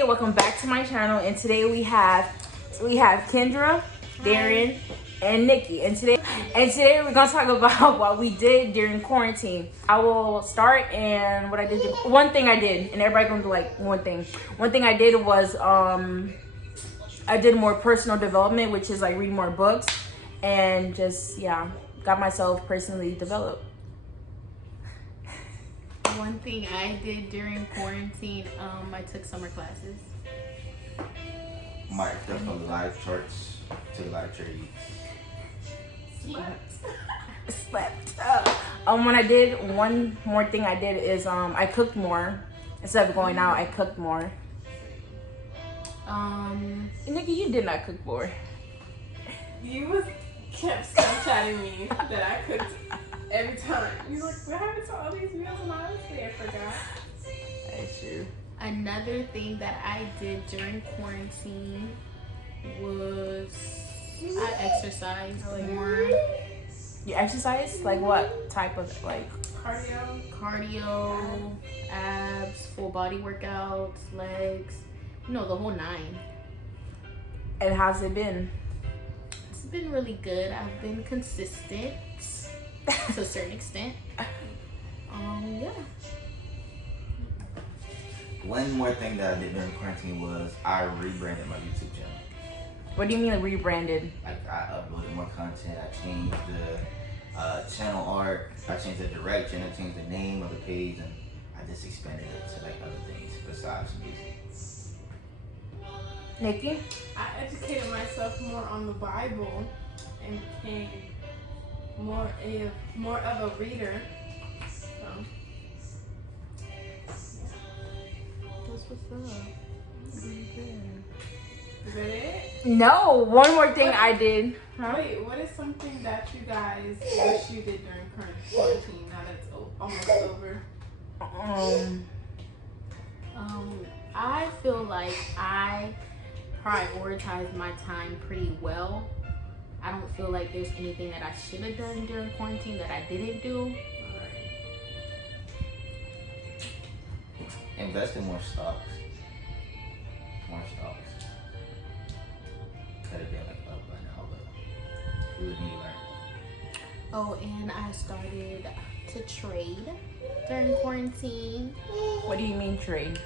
Hey, welcome back to my channel, and today we have Kendra, Darren, and Nikki, and today we're gonna talk about what we did during quarantine. I will start and what I did. One thing I did, and everybody gonna do like one thing. One thing I did was I did more personal development, which is like read more books, and just got myself personally developed. One thing I did during quarantine, I took summer classes. Marked up on the live charts, took a lot of trades. Slept. When I did, one more thing I did is I cooked more. Instead of going out, I cooked more. Nikki, you did not cook more. You kept Snapchatting me that I cooked every time. You were like, we're having to all these meals, and honestly, I forgot. That's true. Another thing that I did during quarantine was I exercised more. You exercise? Like what type of like? Cardio, abs, full body workouts, legs, the whole nine. And how's it been? It's been really good. I've been consistent to a certain extent. Yeah. One more thing that I did during quarantine was I rebranded my YouTube channel. What do you mean rebranded? Like I uploaded more content, I changed the channel art, I changed the direction, I changed the name of the page, and I just expanded it to like other things besides music. Nikki? I educated myself more on the Bible and became more of a reader. So. That's what's up. Is that it? No, one more thing I did. Huh? Wait, what is something that you guys wish you did during quarantine now that it's almost over? I feel like I prioritize my time pretty well. I don't feel like there's anything that I should have done during quarantine that I didn't do. Invest in more stocks. More stocks. Could have been like up by now, but we would need to learn. Oh, and I started to trade during quarantine. What do you mean trade?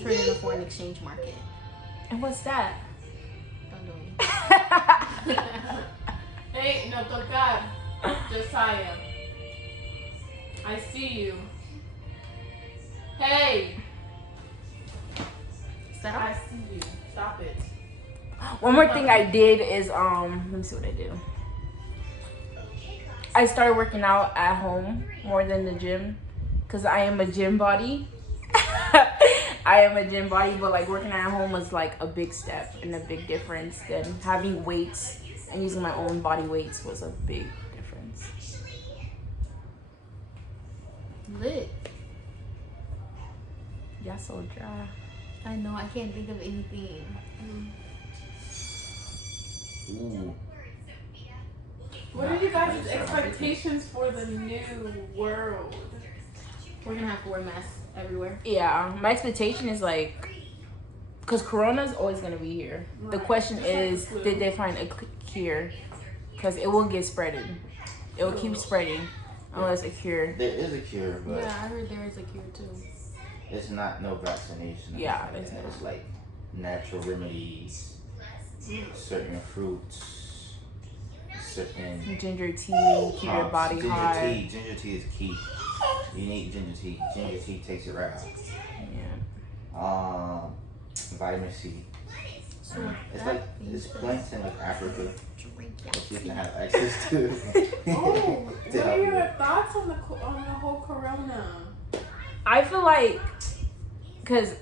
Trade in the foreign exchange market. And what's that? Don't do it. Hey, no tocar. Josiah. I see you. Hey! I see you. Stop it. One more thing I did is let me see what I do. I started working out at home more than the gym because I am a gym body. I am a gym body, but like working at home was like a big step and a big difference. Then having weights and using my own body weights was a big difference. Lit. Y'all so dry. I know, I can't think of anything. Ooh. What are you guys' expectations for the new world? We're gonna have to wear masks everywhere. Yeah, my expectation is like, because Corona's always gonna be here. Right. The question Just like is, the flu. did they find a cure? Because it will get spreaded. It will keep spreading unless a cure. There is a cure, but Yeah, I heard there is a cure too. it's not no vaccination. Yeah, Like it's that. not. It's like natural remedies, certain fruits, certain Ginger tea, keep your herbs. body hot. Ginger tea is key. You need ginger tea. Ginger tea takes it right out. Yeah. Vitamin C. It's like it's plants in like Africa that you can have access to. Oh, what To are help you. your thoughts on the whole Corona? I feel like, because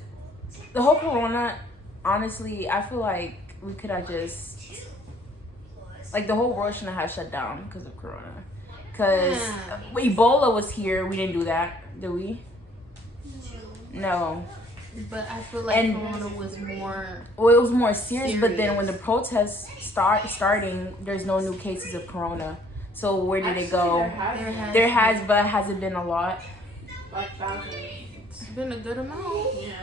the whole Corona, honestly, I feel like we could have just, like the whole world shouldn't have shut down because of Corona. Because Ebola was here, we didn't do that, did we? No. But I feel like Corona was more. Well, it was more serious, but then when the protests starting, there's no new cases of Corona. So where did it go? There has, but hasn't been a lot. Like thousands. It's been a good amount. Yeah.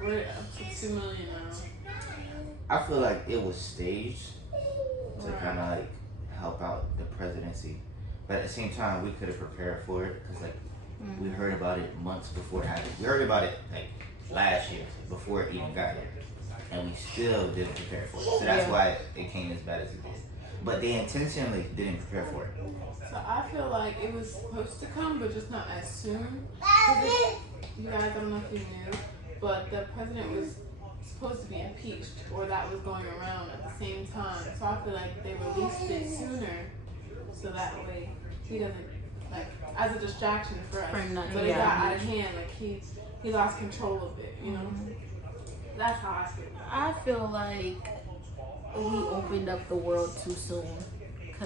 We're up to 2 million now. I feel like it was staged to Right. kind of like help out the presidency, but at the same time we could have prepared for it because like we heard about it months before it happened. We heard about it like last year before it even got here, and we still didn't prepare for it. So that's why it came as bad as it did. But they intentionally didn't prepare for it. So I feel like it was supposed to come, but just not as soon. You guys, I don't know if you knew, but the president was supposed to be impeached, or that was going around at the same time. So I feel like they released it sooner, so that way he doesn't, like, as a distraction for us. So it got out of hand, like he lost control of it, you know? That's how I feel. I feel like we opened up the world too soon.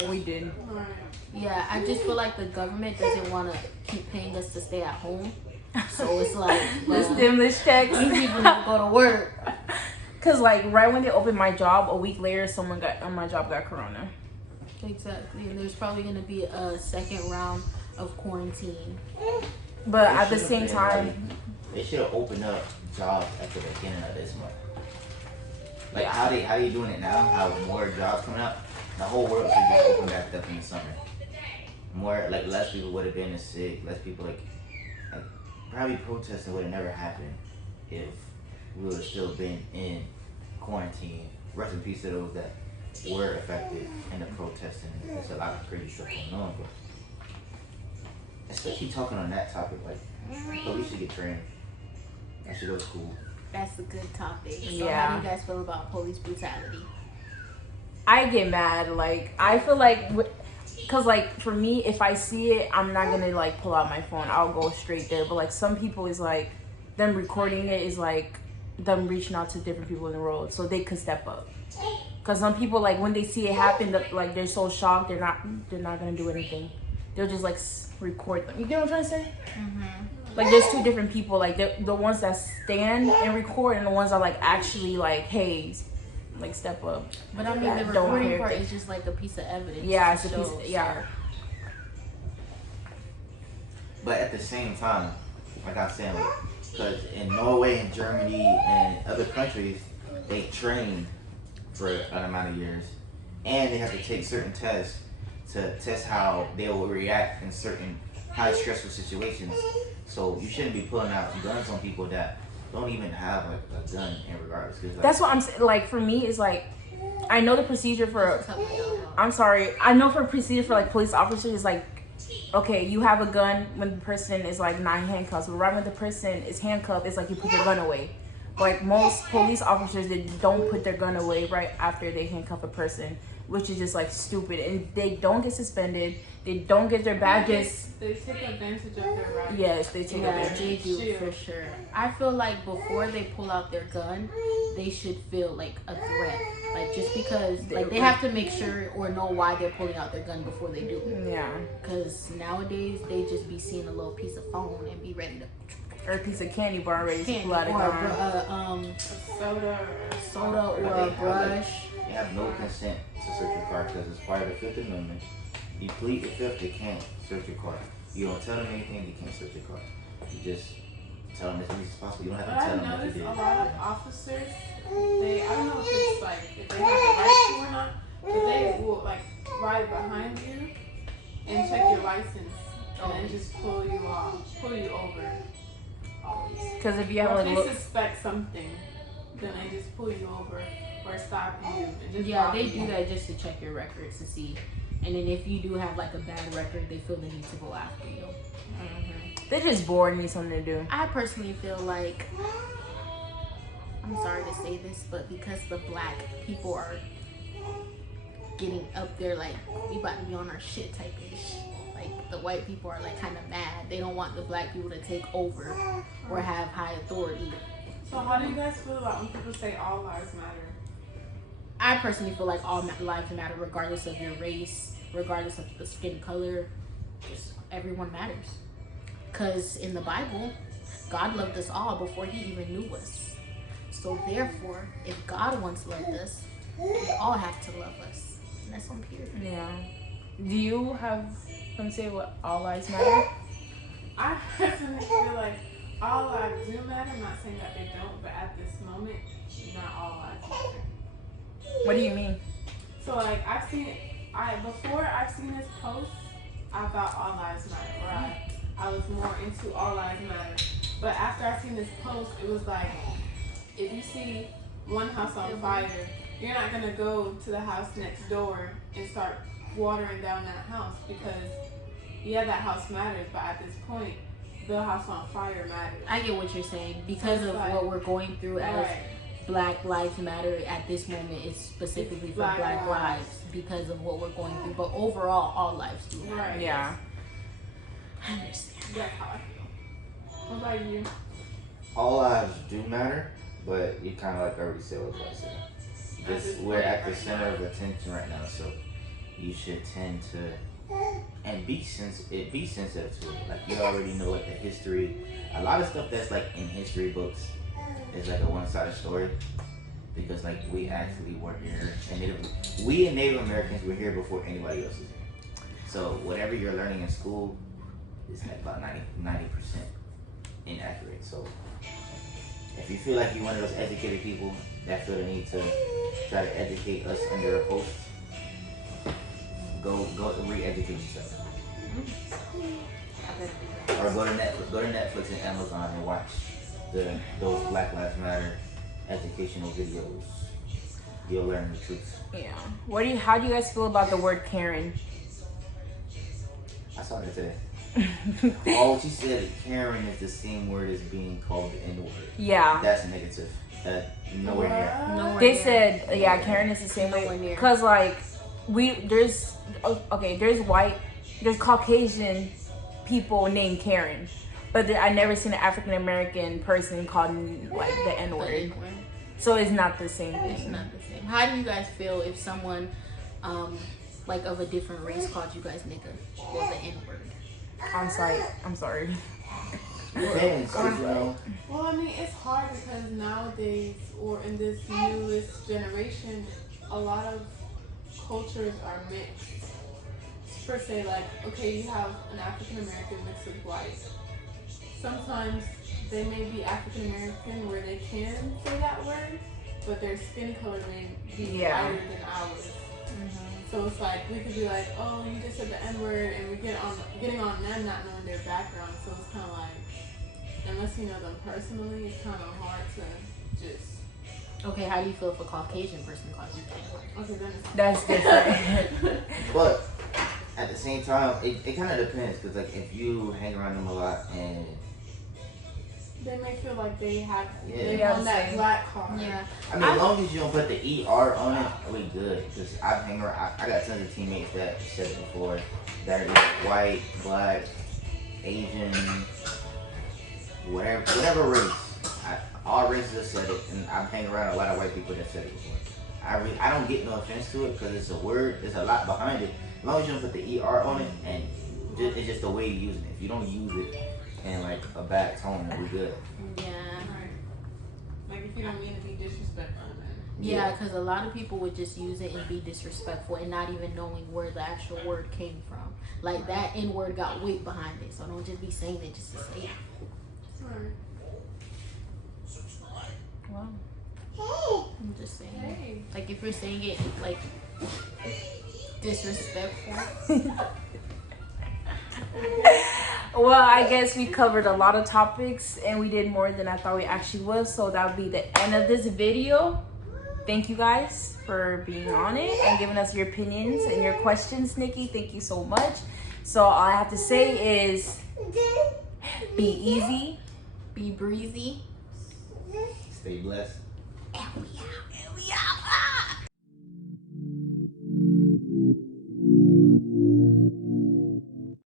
We did. Right. Yeah, I just feel like the government doesn't want to keep paying us to stay at home. So it's like, The stimulus checks. these people need to go to work. Cause like right when they opened my job, a week later, someone got on my job got corona. Exactly, and there's probably going to be a second round of quarantine. But They at the should've same been, time, like, they should have opened up jobs at the beginning of this month. Like how they doing it now? How more jobs coming out? The whole world should just open back up in the summer. More like less people would have been sick. Less people like probably protesting would have never happened if we would have still been in quarantine. Rest in peace to those that were affected in the protesting. There's a lot of crazy stuff going on, but especially talking on that topic, like police should get trained. That should go to school. That's a good topic. So Yeah. how do you guys feel about police brutality? I get mad. Like I feel like, cause like for me, if I see it, I'm not gonna like pull out my phone. I'll go straight there. But like some people is like them recording it is like them reaching out to different people in the road, so they could step up. Cause some people like when they see it happen, like they're so shocked, they're not gonna do anything. They'll just like record them. You get what I'm trying to say? Like there's two different people. Like the ones that stand and record, and the ones that like actually like, hey, like step up. But I mean, That the don't recording care. part is just like a piece of evidence. Yeah, to it's a show, piece. Yeah. But at the same time, like I said, because in Norway and Germany and other countries, they train for an amount of years, and they have to take certain tests to test how they will react in certain high stressful situations. So you shouldn't be pulling out guns on people that don't even have like a gun in regards. Cause, like, That's what I'm saying. Like for me, it's like I know the procedure for. Cut my dog off. I'm sorry. I know for procedure for like police officers is like, okay, you have a gun when the person is like not handcuffed, but right when the person is handcuffed, it's like you put your gun away. Like most police officers, they don't put their gun away right after they handcuff a person, which is just like stupid, and they don't get suspended. They don't get their badges. They take advantage of their rights. Yes, they take Yeah, advantage. they do Shield. for sure. I feel like before they pull out their gun, they should feel like a threat. Like just because, like they have to make sure or know why they're pulling out their gun before they do it. Yeah, Because nowadays they just be seeing a little piece of phone and be ready to or a piece of candy bar ready to candy pull out a or gun. Soda. soda or But a they have, brush. They have no consent to search your car because it's part of the Fifth Amendment. You plead the Fifth, they can't search your car. You don't tell them anything, they can't search your car. You just tell them as much as possible. You don't have But to tell I've them what you noticed did. a lot of officers, I don't know if it's like, if they have the right to or not, but they will like ride behind you and check your license and then just pull you over. Always. Because if you have Or like if look, they suspect something, then they just pull you over or stop you and just Yeah, rob they you. do that just to check your records to see. And then if you do have like a bad record, they feel the need to go after you. they're just bored and need something to do. I personally feel like, I'm sorry to say this, but because the black people are getting up there, like we about to be on our shit type ish. Like the white people are like kind of mad. They don't want the black people to take over or have high authority. So how do you guys feel about when people say all lives matter? I personally feel like all lives matter, regardless of your race, regardless of the skin color. Just everyone matters. Because in the Bible, God loved us all before He even knew us. So therefore, if God once loved us, we all have to love us. And that's on period. Yeah. Do you have something to say what all lives matter? I personally feel like all lives do matter. I'm not saying that they don't, but at this moment, not all lives matter. What do you mean? So like before I've seen this post, I thought all lives matter, right? I was more into all lives matter. But after I seen this post, it was like, if you see one house on fire, you're not gonna go to the house next door and start watering down that house, because yeah, that house matters, but at this point, the house on fire matters. I get what you're saying, because of what we're going through as Black Lives Matter at this moment is specifically for Black lives because of what we're going through. But overall, all lives do matter. Right. Yeah. I understand. That's how I feel. What about you? All lives do matter, but you kind of like already said what I was saying. We're at the center of attention right now, so you should tend to and be sensitive to it. Like, you already know, like, the history. A lot of stuff that's like in history books is like a one-sided story, because like we actually were here, and we and Native Americans were here before anybody else was here. So whatever you're learning in school is like about 90% inaccurate. So if you feel like you're one of those educated people that feel the need to try to educate us under a post, go re-educate yourself. Or go to Netflix and Amazon and watch those Black Lives Matter educational videos. You'll learn the truth. Yeah. How do you guys feel about the word Karen? I saw that today. Oh, she said Karen is the same word as being called the N-word. Yeah. That's negative. Nowhere near. They said, Karen is the same way. Because, like, there's Caucasian people named Karen. But I never seen an African American person called, like, the N-word. So it's not the same thing. It's not the same. How do you guys feel if someone, like, of a different race called you guys nigga or the N-word? On site. I'm sorry. Depends, you know. Well, I mean, it's hard because nowadays, or in this newest generation, a lot of cultures are mixed. Per se, like, okay, you have an African American mixed with white. Sometimes they may be African American where they can say that word, but their skin color may be lighter than ours. So it's like, we could be like, oh, you just said the N-word, and we getting on them not knowing their background. So it's kind of like, unless you know them personally, it's kind of hard to just. Okay, how do you feel if a Caucasian person calls you that? Okay, then That's different. But at the same time, it kind of depends, because like if you hang around them a lot and they may feel like they have that same. black card. Yeah. I mean, as long as you don't put the ER on it, we good. Because I hang around, I got tons of teammates that said it before, that are white, black, Asian, whatever race. All races have said it, and I'm hanging around a lot of white people that said it before. I don't get no offense to it, because it's a word, there's a lot behind it. As long as you don't put the ER on it, and it's just the way you're using it. If you don't use it in like a bad tone, then we good. Yeah. Right. Like if you don't mean to be disrespectful, then. Yeah, because a lot of people would just use it and be disrespectful and not even knowing where the actual word came from. Like, that N-word got weight behind it, so don't just be saying it just to say it. Right. Wow. I'm just saying. Hey. Like, if you're saying it, like, disrespectful. Well, I guess we covered a lot of topics, and we did more than I thought we actually would. So that would be the end of this video. Thank you guys for being on it and giving us your opinions and your questions, Nikki. Thank you so much. So all I have to say is be easy, Be breezy. Stay blessed. And we